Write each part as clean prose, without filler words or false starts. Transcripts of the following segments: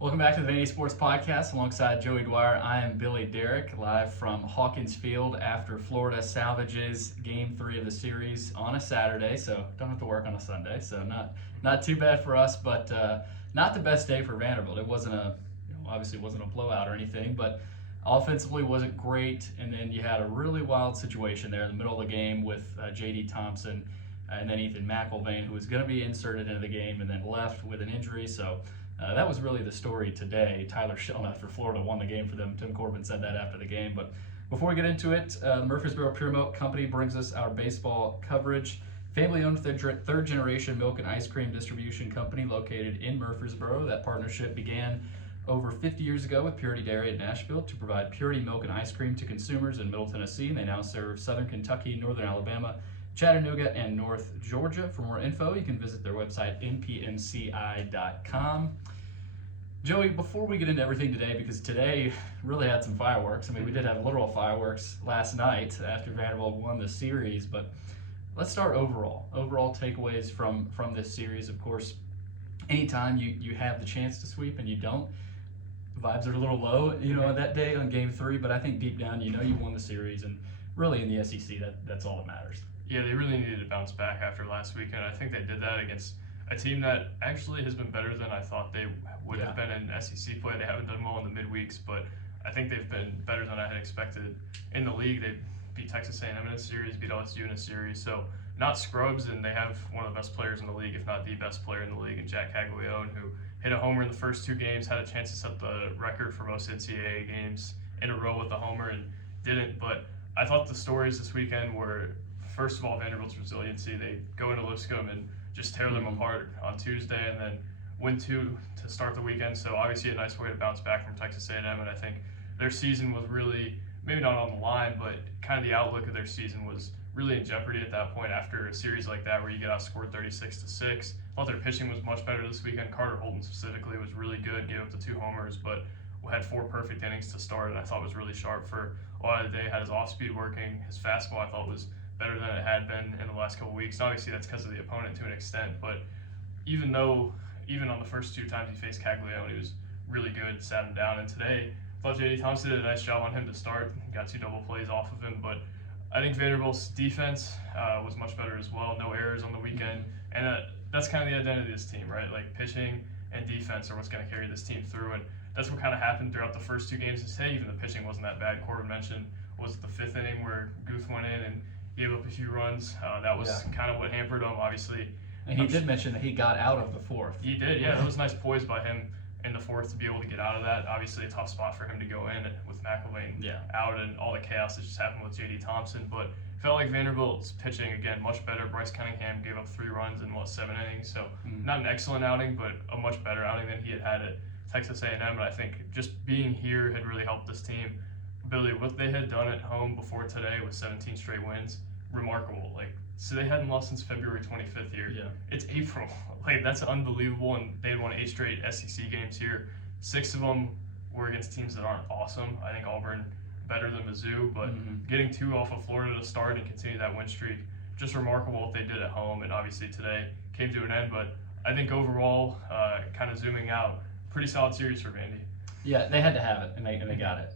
Welcome back to the Vandy Sports Podcast alongside Joey Dwyer. I am Billy Derrick, live from Hawkins Field after Florida salvages Game 3 of the series on a Saturday, so don't have to work on a Sunday, so not too bad for us, but not the best day for Vanderbilt. It wasn't obviously wasn't a blowout or anything, but offensively wasn't great, and then you had a really wild situation there in the middle of the game with J.D. Thompson and then Ethan McElvain, who was going to be inserted into the game and then left with an injury, so that was really the story today. Tyler Shelnutt for Florida won the game for them. Tim Corbin said that after the game. But before we get into it, the Murfreesboro Pure Milk Company brings us our baseball coverage. Family-owned third-generation milk and ice cream distribution company located in Murfreesboro. That partnership began over 50 years ago with Purity Dairy at Nashville to provide purity milk and ice cream to consumers in Middle Tennessee. And they now serve Southern Kentucky, Northern Alabama, Chattanooga, and North Georgia. For more info, you can visit their website, npmci.com. Joey, before we get into everything today, because today really had some fireworks. I mean, we did have literal fireworks last night after Vanderbilt won the series, but let's start overall. Overall takeaways from this series. Of course, anytime you have the chance to sweep and you don't, vibes are a little low, that day on Game 3, but I think deep down, you won the series, and really in the SEC, that's all that matters. Yeah, they really needed to bounce back after last weekend. I think they did that against a team that actually has been better than I thought they would have been in SEC play. They haven't done well in the midweeks, but I think they've been better than I had expected in the league. They beat Texas A&M in a series, beat LSU in a series, so not scrubs, and they have one of the best players in the league, if not the best player in the league, in Jack Caglione, who hit a homer in the first 2 games, had a chance to set the record for most NCAA games in a row with a homer, and didn't. But I thought the stories this weekend were, first of all, Vanderbilt's resiliency. They go into Lipscomb and just tear them apart on Tuesday, and then win 2 to start the weekend. So obviously a nice way to bounce back from Texas A&M, and I think their season was really, maybe not on the line, but kind of the outlook of their season was really in jeopardy at that point after a series like that where you get outscored 36-6. I thought their pitching was much better this weekend. Carter Holton specifically was really good, gave up the 2 homers, but had 4 perfect innings to start, and I thought was really sharp for a lot of the day. Had his off-speed working. His fastball I thought was better than it had been in the last couple weeks. Obviously, that's because of the opponent to an extent, but even on the first 2 times he faced Caglione, he was really good, sat him down. And today, I thought J.D. Thompson did a nice job on him to start. Got 2 double plays off of him, but I think Vanderbilt's defense was much better as well. No errors on the weekend, and that's kind of the identity of this team, right? Like pitching and defense are what's going to carry this team through, and that's what kind of happened throughout the first 2 games. And today, even the pitching wasn't that bad. Corbin mentioned was the 5th inning where Guth went in and gave up a few runs. That was kind of what hampered him, obviously. And he did mention that he got out of the 4th. He did, yeah. That was nice poise by him in the 4th to be able to get out of that. Obviously, a tough spot for him to go in with McElvain out and all the chaos that just happened with J.D. Thompson. But felt like Vanderbilt's pitching, again, much better. Bryce Cunningham gave up 3 runs in, 7 innings? So not an excellent outing, but a much better outing than he had at Texas A&M. And I think just being here had really helped this team. Billy, what they had done at home before today with 17 straight wins, remarkable. So they hadn't lost since February 25th here. Yeah. It's April. That's unbelievable, and they had won 8 straight SEC games here. 6 of them were against teams that aren't awesome. I think Auburn better than Mizzou, but getting 2 off of Florida to start and continue that win streak, just remarkable what they did at home, and obviously today came to an end. But I think overall, kind of zooming out, pretty solid series for Vandy. Yeah, they had to have it, and they got it.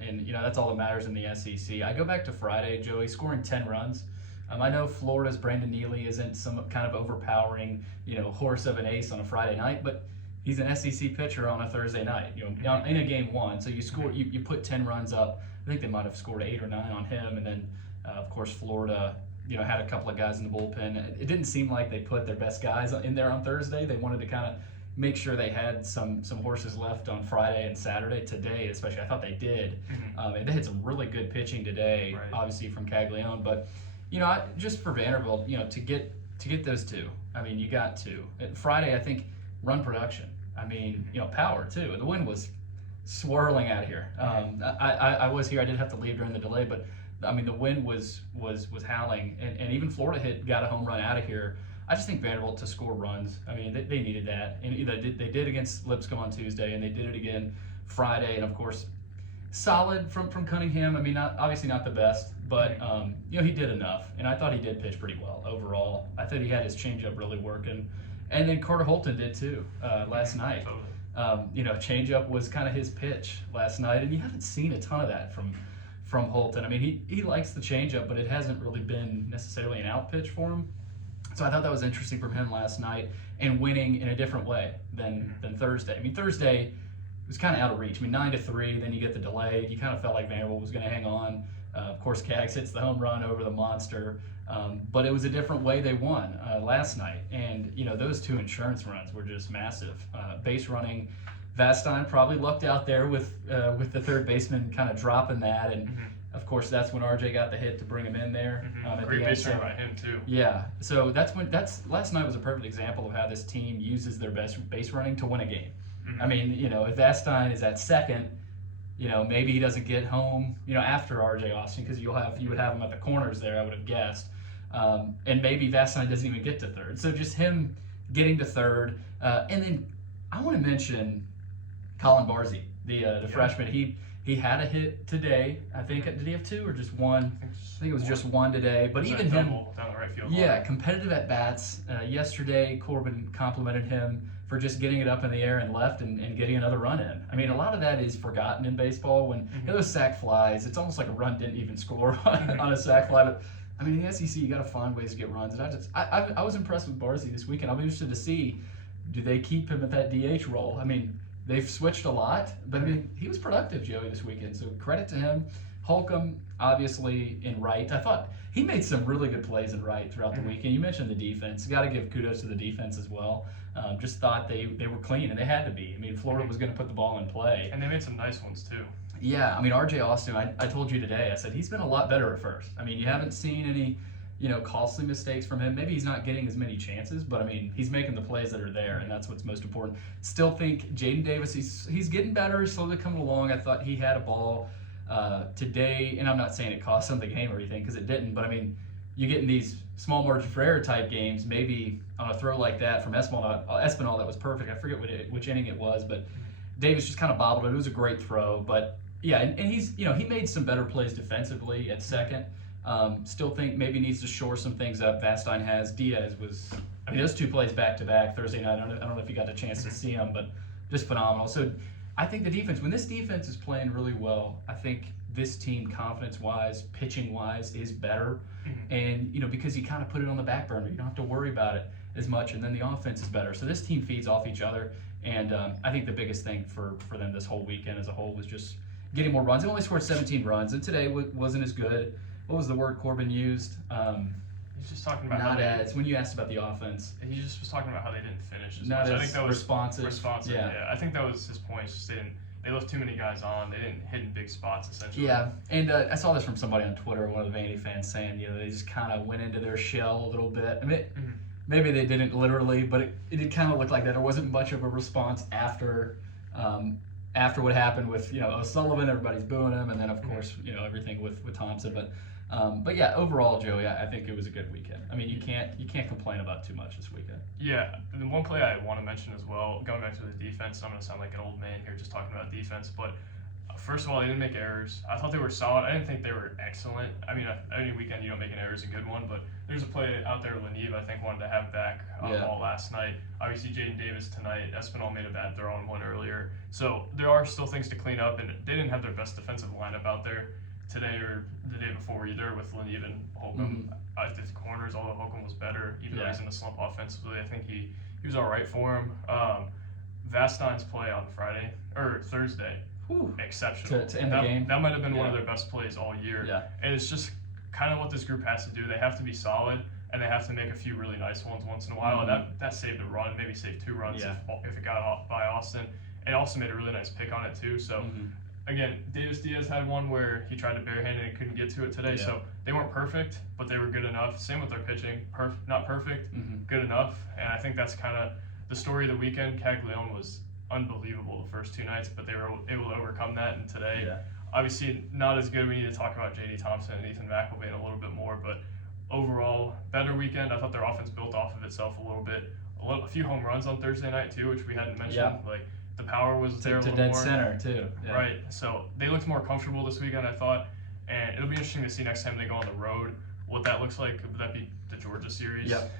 And that's all that matters in the SEC. I go back to Friday, Joey, scoring 10 runs. I know Florida's Brandon Neely isn't some kind of overpowering, horse of an ace on a Friday night, but he's an SEC pitcher on a Thursday night, in a game 1. So you put 10 runs up. I think they might have scored 8 or 9 on him, and then of course Florida, had a couple of guys in the bullpen. It didn't seem like they put their best guys in there on Thursday. They wanted to kind of make sure they had some horses left on Friday and Saturday. Today, especially, I thought they did. And they had some really good pitching today, obviously from Caglione. But just for Vanderbilt, to get those 2, you got to. Friday, I think run production. Power too. The wind was swirling out here. I was here. I did have to leave during the delay, but the wind was howling, and even Florida got a home run out of here. I just think Vanderbilt to score runs. They needed that, and they did against Lipscomb on Tuesday, and they did it again Friday. And of course, solid from Cunningham. Obviously not the best, but he did enough, and I thought he did pitch pretty well overall. I thought he had his changeup really working, and then Carter Holton did too last night. Changeup was kind of his pitch last night, and you haven't seen a ton of that from Holton. I mean, he likes the changeup, but it hasn't really been necessarily an out pitch for him. So I thought that was interesting from him last night, and winning in a different way than Thursday. I mean, Thursday was kind of out of reach. I mean, 9-3, then you get the delay. You kind of felt like Vanderbilt was going to hang on. Of course, Kaggs hits the home run over the monster, but it was a different way they won last night. And those two insurance runs were just massive. Base running, Vastine probably lucked out there with the third baseman kind of dropping that, and of course that's when RJ got the hit to bring him in there. Great base run by him too. Yeah, so last night was a perfect example of how this team uses their best base running to win a game. I mean, if Vastine is at second, maybe he doesn't get home, after RJ Austin, because you would have him at the corners there, I would have guessed. And maybe Vastine doesn't even get to third. So just him getting to third. And then I want to mention Colin Barzey, the freshman. He had a hit today. I think, did he have two or just one? I think it was just one today. But even him, down the right field line. Competitive at bats. Yesterday, Corbin complimented him for just getting it up in the air and left and getting another run in. I mean, a lot of that is forgotten in baseball. When those sac flies, it's almost like a run didn't even score on a sac fly. But I mean, in the SEC, you got to find ways to get runs. And I was impressed with Barzey this weekend. I'll be interested to see, do they keep him at that DH role? I mean, they've switched a lot, but I mean, he was productive, Joey, this weekend. So credit to him. Holcomb, obviously, in right. I thought he made some really good plays in right throughout the weekend. You mentioned the defense. Got to give kudos to the defense as well. Just thought they were clean, and they had to be. I mean, Florida was going to put the ball in play. And they made some nice ones, too. Yeah, I mean, RJ Austin, I told you today, I said he's been a lot better at first. I mean, you haven't seen any, costly mistakes from him. Maybe he's not getting as many chances, but I mean, he's making the plays that are there, and that's what's most important. Still think Jaden Davis, he's getting better, he's slowly coming along. I thought he had a ball today, and I'm not saying it cost him the game or anything, because it didn't, but I mean, you get in these small margin for error type games, maybe on a throw like that from Espinal that was perfect. I forget which inning it was, but Davis just kind of bobbled it. It was a great throw, but yeah, and he's, he made some better plays defensively at second. Still think maybe needs to shore some things up. Vastine has. Diaz was, I mean, those two plays back to back Thursday night. I don't know if you got a chance to see them, but just phenomenal. So I think the defense, when this defense is playing really well, I think this team, confidence-wise, pitching-wise, is better. And, because you kind of put it on the back burner. You don't have to worry about it as much, and then the offense is better. So this team feeds off each other, and I think the biggest thing for them this whole weekend as a whole was just getting more runs. They only scored 17 runs, and today wasn't as good. What was the word Corbin used? He's just talking about not as when you asked about the offense. He just was talking about how they didn't finish as not much. As I think that was responsive. Yeah, I think that was his point. Just they left too many guys on. They didn't hit in big spots essentially. Yeah, and I saw this from somebody on Twitter, one of the Vandy fans, saying they just kind of went into their shell a little bit. I mean, maybe they didn't literally, but it did kind of look like that. There wasn't much of a response after what happened with O'Sullivan. Everybody's booing him, and then of course everything with Thompson. But yeah, overall, Joey, I think it was a good weekend. I mean, you can't complain about too much this weekend. Yeah, and one play I want to mention as well, going back to the defense, I'm going to sound like an old man here just talking about defense, but first of all, they didn't make errors. I thought they were solid. I didn't think they were excellent. I mean, any weekend you don't make an error is a good one, but there's a play out there Leadoff I think wanted to have back on the ball last night. Obviously, Jaden Davis tonight. Espinal made a bad throw on one earlier. So there are still things to clean up, and they didn't have their best defensive lineup out there today or the day before either with Leadoff and Holcomb at the corners, although Holcomb was better, even though he's in the slump offensively. I think he was all right for him. Vastine's play on Thursday, exceptional. To end the game. That might have been one of their best plays all year. Yeah. And it's just kind of what this group has to do. They have to be solid, and they have to make a few really nice ones once in a while. And that saved a run, maybe saved 2 runs if it got off by Austin. It also made a really nice pick on it too. So again, Diaz had one where he tried to barehand it and couldn't get to it today. So they weren't perfect, but they were good enough. Same with their pitching. Not perfect, good enough. And I think that's kind of the story of the weekend. Caglione was unbelievable the first 2 nights, but they were able to overcome that. And today, obviously not as good. We need to talk about J.D. Thompson and Ethan McElvain a little bit more. But overall, better weekend. I thought their offense built off of itself a little bit. A few home runs on Thursday night too, which we hadn't mentioned. Like the power was there a little dead more. center too. Yeah. Right. So they looked more comfortable this weekend, I thought, and it'll be interesting to see next time they go on the road what that looks like. Would that be the Georgia series? Yep.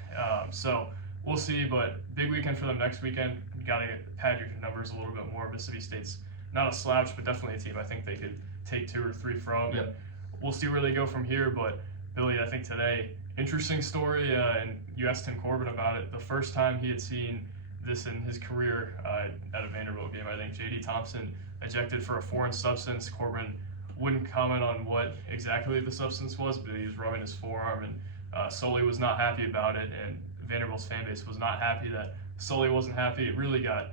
So we'll see, but big weekend for them next weekend. you got to pad your numbers a little bit more. Mississippi State's not a slouch, but definitely a team I think they could take 2 or 3 from. Yep. And we'll see where they go from here. But Billy, I think today, interesting story, and you asked Tim Corbin about it. The first time he had seen this in his career at a Vanderbilt game, I think J.D. Thompson ejected for a foreign substance. Corbin wouldn't comment on what exactly the substance was, but he was rubbing his forearm, and Sully was not happy about it, and Vanderbilt's fan base was not happy that Sully wasn't happy. It really got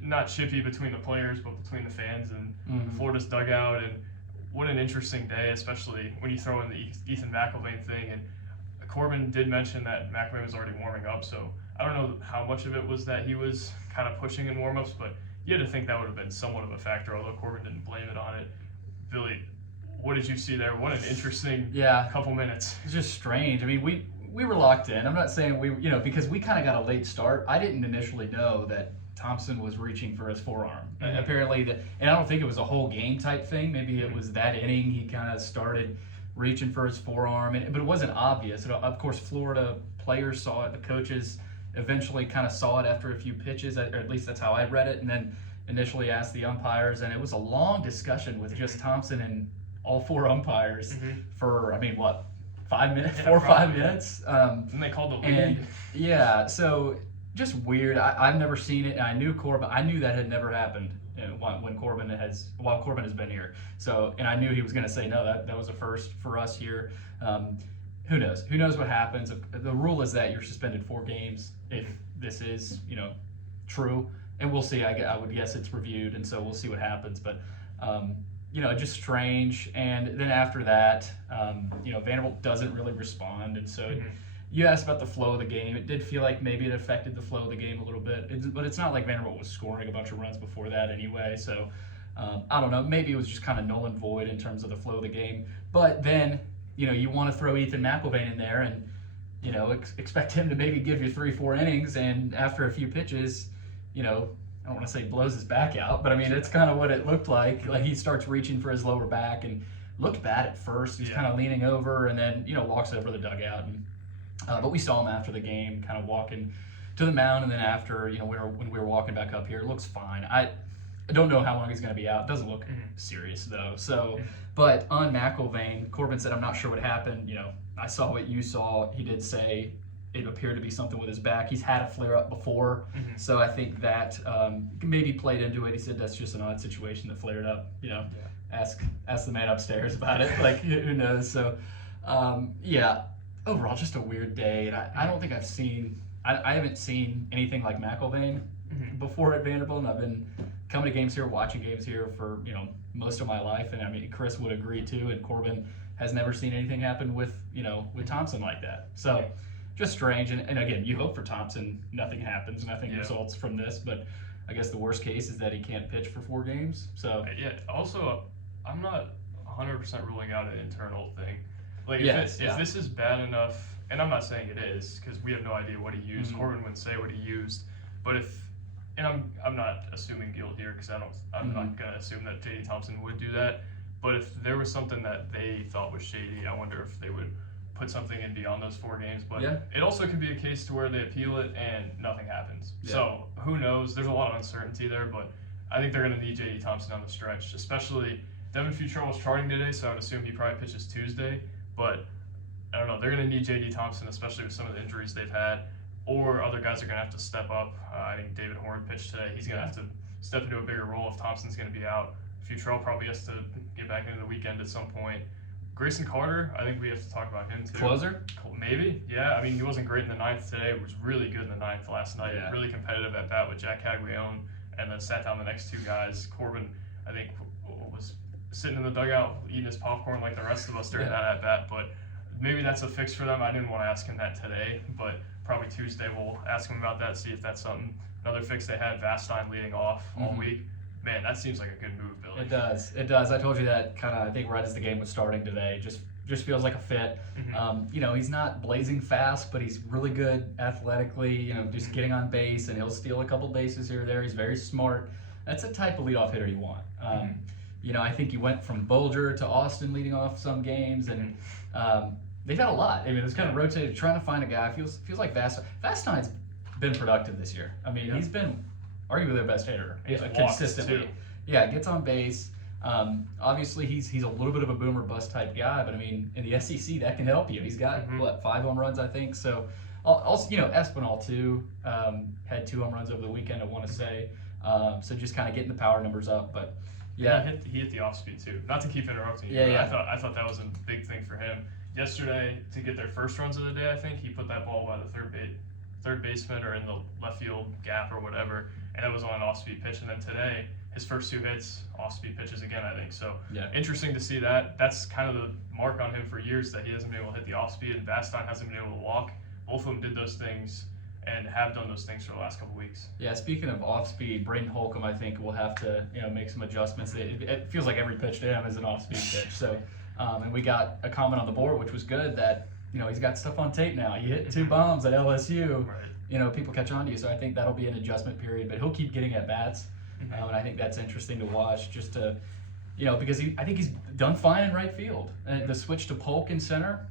not chippy between the players, but between the fans and Florida's dugout. And what an interesting day, especially when you throw in the Ethan McElvain thing. And Corbin did mention that McElvain was already warming up, so I don't know how much of it was that he was kind of pushing in warm-ups, but you had to think that would have been somewhat of a factor, although Corbin didn't blame it on it. Billy, what did you see there? What an interesting couple minutes. It's just strange. I mean, we were locked in. I'm not saying because we kind of got a late start. I didn't initially know that Thompson was reaching for his forearm. Apparently, and I don't think it was a whole game type thing. Maybe it was that inning he kind of started reaching for his forearm, but it wasn't obvious. Of course, Florida players saw it. The coaches eventually kind of saw it after a few pitches, or at least that's how I read it, and then initially asked the umpires, and it was a long discussion with just Thompson and all 4 umpires for, 5 minutes, 4 or 5 minutes. And they called the lead. And yeah, so just weird. I've never seen it, and I knew Corbin. I knew that had never happened when Corbin has been here. So, and I knew he was going to say no. That was a first for us here. Who knows? Who knows what happens? The rule is that you're suspended 4 games if this is true, and we'll see. I would guess it's reviewed, and so we'll see what happens. But just strange. And then after that, Vanderbilt doesn't really respond, and so. You asked about the flow of the game. It did feel like maybe it affected the flow of the game a little bit, but it's not like Vanderbilt was scoring a bunch of runs before that anyway. So I don't know. Maybe it was just kind of null and void in terms of the flow of the game. But then, you want to throw Ethan McElvain in there and, expect him to maybe give you 3-4 innings, and after a few pitches, I don't want to say blows his back out, but I mean, it's kind of what it looked like. Like he starts reaching for his lower back and looked bad at first. He's kind of leaning over and then, walks over the dugout. And but we saw him after the game kind of walking to the mound, and then after, when we were walking back up here, it looks fine. I don't know how long he's going to be out. It doesn't look serious, though. So, but on McElvain, Corbin said, I'm not sure what happened. I saw what you saw. He did say it appeared to be something with his back. He's had a flare-up before, so I think that maybe played into it. He said that's just an odd situation that flared up. Ask the man upstairs about it. Like, who knows? So, overall, just a weird day, and I don't think I haven't seen anything like McElvain before at Vanderbilt, and I've been coming to games here, watching games here for most of my life, and I mean Chris would agree too, and Corbin has never seen anything happen with Thompson like that. So just strange, and again, you hope for Thompson nothing happens, nothing results from this, but I guess the worst case is that he can't pitch for 4 games. So also I'm not 100% ruling out an internal thing. Like if this is bad enough, and I'm not saying it is because we have no idea what he used. Corbin wouldn't say what he used, but I'm not assuming guilt here because I'm not gonna assume that J.D. Thompson would do that. But if there was something that they thought was shady, I wonder if they would put something in beyond those 4 games. But it also could be a case to where they appeal it and nothing happens. So who knows? There's a lot of uncertainty there, but I think they're gonna need J.D. Thompson on the stretch, especially Devin Futrell was starting today, so I would assume he probably pitches Tuesday. But I don't know, they're going to need J.D. Thompson, especially with some of the injuries they've had, or other guys are going to have to step up. I think David Horn pitched today. He's going to have to step into a bigger role if Thompson's going to be out. Futrell probably has to get back into the weekend at some point. Grayson Carter, I think we have to talk about him too. Closer? Maybe, yeah. I mean, he wasn't great in the 9th today. He was really good in the 9th last night. Really competitive at bat with Jack Caglione, and then sat down the next 2 guys. Corbin, I think, was sitting in the dugout eating his popcorn like the rest of us during that at bat, but maybe that's a fix for them. I didn't want to ask him that today, but probably Tuesday we'll ask him about that, see if that's something. Another fix they had, Vastine leading off all week. Man, that seems like a good move, Billy. It does. I told you that kind of, I think right as the game was starting today. Just feels like a fit. He's not blazing fast, but he's really good athletically, just getting on base, and he'll steal a couple bases here or there. He's very smart. That's the type of leadoff hitter you want. I think he went from Bolger to Austin leading off some games, and they've had a lot. I mean, it's kind of rotated, trying to find a guy. Feels like Vastine's been productive this year. I mean, he's been arguably their best hitter. He's walked, Consistently. too. Yeah, gets on base. Obviously, he's a little bit of a boomer bust type guy, but I mean, in the SEC, that can help you. He's got, 5 home runs, I think. So, also, Espinal, too, had 2 home runs over the weekend, I want to say. So just kind of getting the power numbers up. But, yeah. He hit the off speed, too. Not to keep interrupting you, Yeah. I thought that was a big thing for him. Yesterday, to get their first runs of the day, I think, he put that ball by the third baseman or in the left field gap or whatever, and it was on an off-speed pitch. And then today, his first 2 hits, off-speed pitches again, I think. So interesting to see that. That's kind of the mark on him for years, that he hasn't been able to hit the off-speed, and Baston hasn't been able to walk. Both of them did those things and have done those things for the last couple weeks. Yeah, speaking of off-speed, Braden Holcomb, I think, will have to make some adjustments. It feels like every pitch to him is an off-speed pitch. So, and we got a comment on the board, which was good, that he's got stuff on tape now. You hit 2 bombs at LSU. Right. People catch on to you. So I think that'll be an adjustment period, but he'll keep getting at bats. And I think that's interesting to watch, just to, because I think he's done fine in right field. And the switch to Polk in center,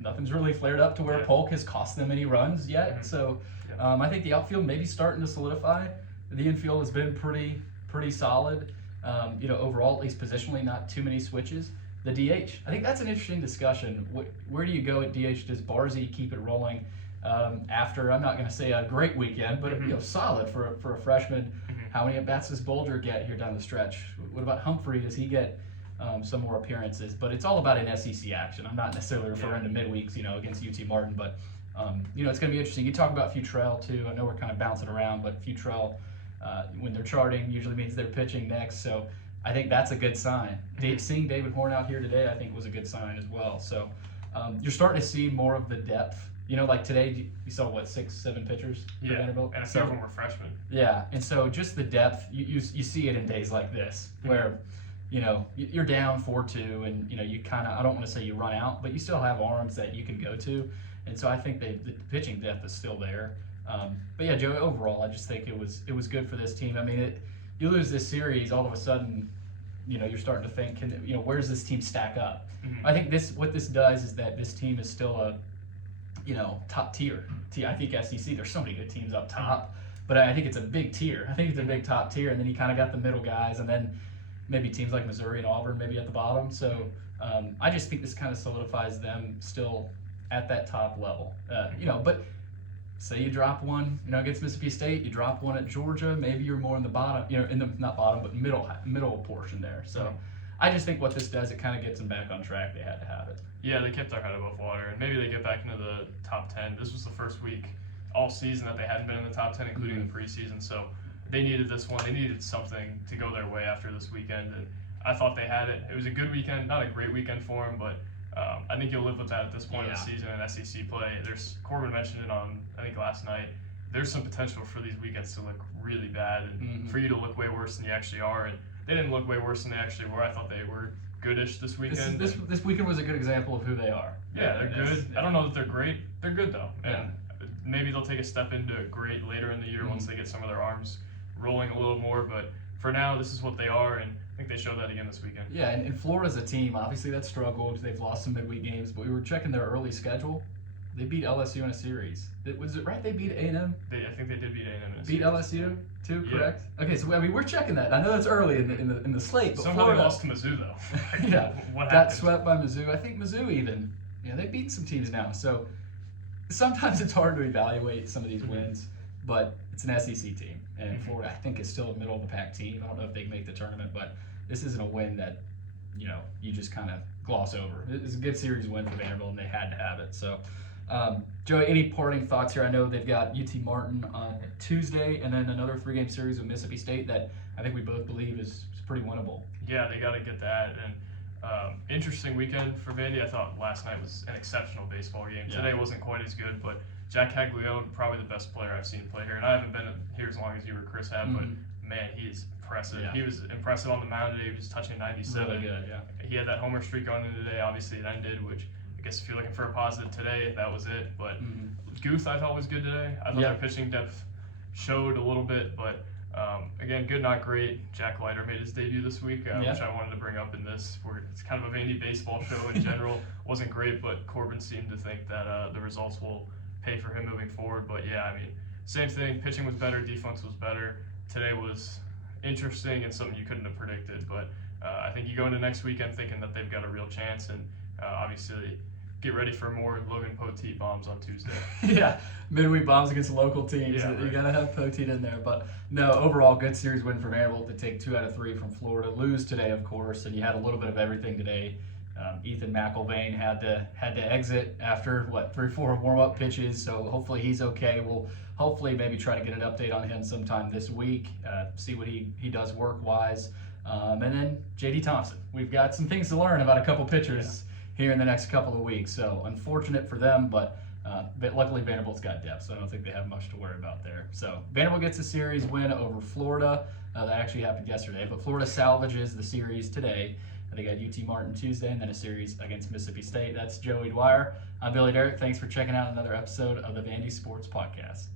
nothing's really flared up to where Polk has cost them any runs yet. So I think the outfield may be starting to solidify. The infield has been pretty solid. Overall, at least positionally, not too many switches. The DH, I think that's an interesting discussion. Where do you go at DH? Does Barzy keep it rolling after, I'm not going to say a great weekend, but solid for a freshman? How many at-bats does Bolger get here down the stretch? What about Humphrey? Does he get some more appearances? But it's all about an SEC action. I'm not necessarily referring to midweeks, against UT Martin, but it's going to be interesting. You talk about Futrell too. I know we're kind of bouncing around, but Futrell, when they're charting, usually means they're pitching next. So I think that's a good sign. Seeing David Horn out here today, I think, was a good sign as well. So you're starting to see more of the depth. Like today, you saw, 6, 7 pitchers for Vanderbilt? And a few of them were freshmen. Yeah, and so just the depth, you see it in days like this, where, you're down 4-2, and, you kind of, I don't want to say you run out, but you still have arms that you can go to. And so I think the pitching depth is still there. But yeah, Joe, overall, I just think it was good for this team. I mean, you lose this series, all of a sudden, you're starting to think, where does this team stack up? I think what this does is that this team is still a top tier. I think SEC, there's so many good teams up top, but I think it's a big tier. I think it's a big top tier, and then you kind of got the middle guys, and then maybe teams like Missouri and Auburn maybe at the bottom. So I just think this kind of solidifies them still at that top level. But say you drop one, against Mississippi State, you drop one at Georgia, maybe you're more in the bottom, in the, not bottom, but middle portion there. So I just think what this does, it kind of gets them back on track. They had to have it. Yeah, they kept their head above water, and maybe they get back into the top 10. This was the first week all season that they hadn't been in the top 10, including the preseason. So they needed this one. They needed something to go their way after this weekend, and I thought they had it. It was a good weekend, not a great weekend for them, but I think you'll live with that at this point of the season in SEC play. Corbin mentioned it on, I think, last night. There's some potential for these weekends to look really bad, and for you to look way worse than you actually are. And they didn't look way worse than they actually were. I thought they were goodish this weekend. This weekend was a good example of who they are. Yeah, they're good. I don't know that they're great. They're good, though. And maybe they'll take a step into great later in the year once they get some of their arms rolling a little more. But for now, this is what they are, and I think they showed that again this weekend. Yeah, and Florida's a team, obviously, that struggled. They've lost some midweek games, but we were checking their early schedule. They beat LSU in a series. Was it right? They beat A&M? I think they did beat A&M in a series. Beat LSU too, correct? Okay, so we're checking that. I know that's early in the slate, but somehow Florida they lost to Mizzou though. What got swept by Mizzou. I think Mizzou even. They've beaten some teams now. So sometimes it's hard to evaluate some of these wins, but it's an SEC team, and Florida I think is still a middle of the pack team. I don't know if they can make the tournament, but this isn't a win that you just kind of gloss over. It's a good series win for Vanderbilt, and they had to have it. So. Joey, any parting thoughts here? I know they've got UT Martin on Tuesday, and then another 3-game series with Mississippi State that I think we both believe is pretty winnable. Yeah, they got to get that. And interesting weekend for Vandy. I thought last night was an exceptional baseball game. Yeah. Today wasn't quite as good, but Jack Caglione, probably the best player I've seen play here. And I haven't been here as long as you or Chris have, but man, he is impressive. Yeah. He was impressive on the mound today. He was touching 97. Really good, yeah. He had that homer streak going into today. Obviously, it ended, which I guess if you're looking for a positive today, that was it. But Guth, I thought, was good today. I thought their pitching depth showed a little bit, but again, good, not great. Jack Leiter made his debut this week, which I wanted to bring up in this. It's kind of a Vandy baseball show in general. Wasn't great, but Corbin seemed to think that the results will pay for him moving forward. But yeah, I mean, same thing. Pitching was better, defense was better. today was interesting and something you couldn't have predicted. But I think you go into next weekend thinking that they've got a real chance, and obviously get ready for more Logan Poteet bombs on Tuesday. Yeah, midweek bombs against local teams. Yeah, You right. gotta have Poteet in there. But no, overall good series win for Vanderbilt to take 2 out of 3 from Florida. Lose today, of course, and you had a little bit of everything today. Ethan McElvain had to exit after 3-4 warm-up pitches, so hopefully he's okay. We'll hopefully maybe try to get an update on him sometime this week, see what he does work-wise. And then J.D. Thompson. We've got some things to learn about a couple pitchers here in the next couple of weeks. So unfortunate for them, but luckily Vanderbilt's got depth, so I don't think they have much to worry about there. So Vanderbilt gets a series win over Florida. That actually happened yesterday, but Florida salvages the series today. They got UT Martin Tuesday and then a series against Mississippi State. That's Joey Dwyer. I'm Billy Derrick. Thanks for checking out another episode of the Vandy Sports Podcast.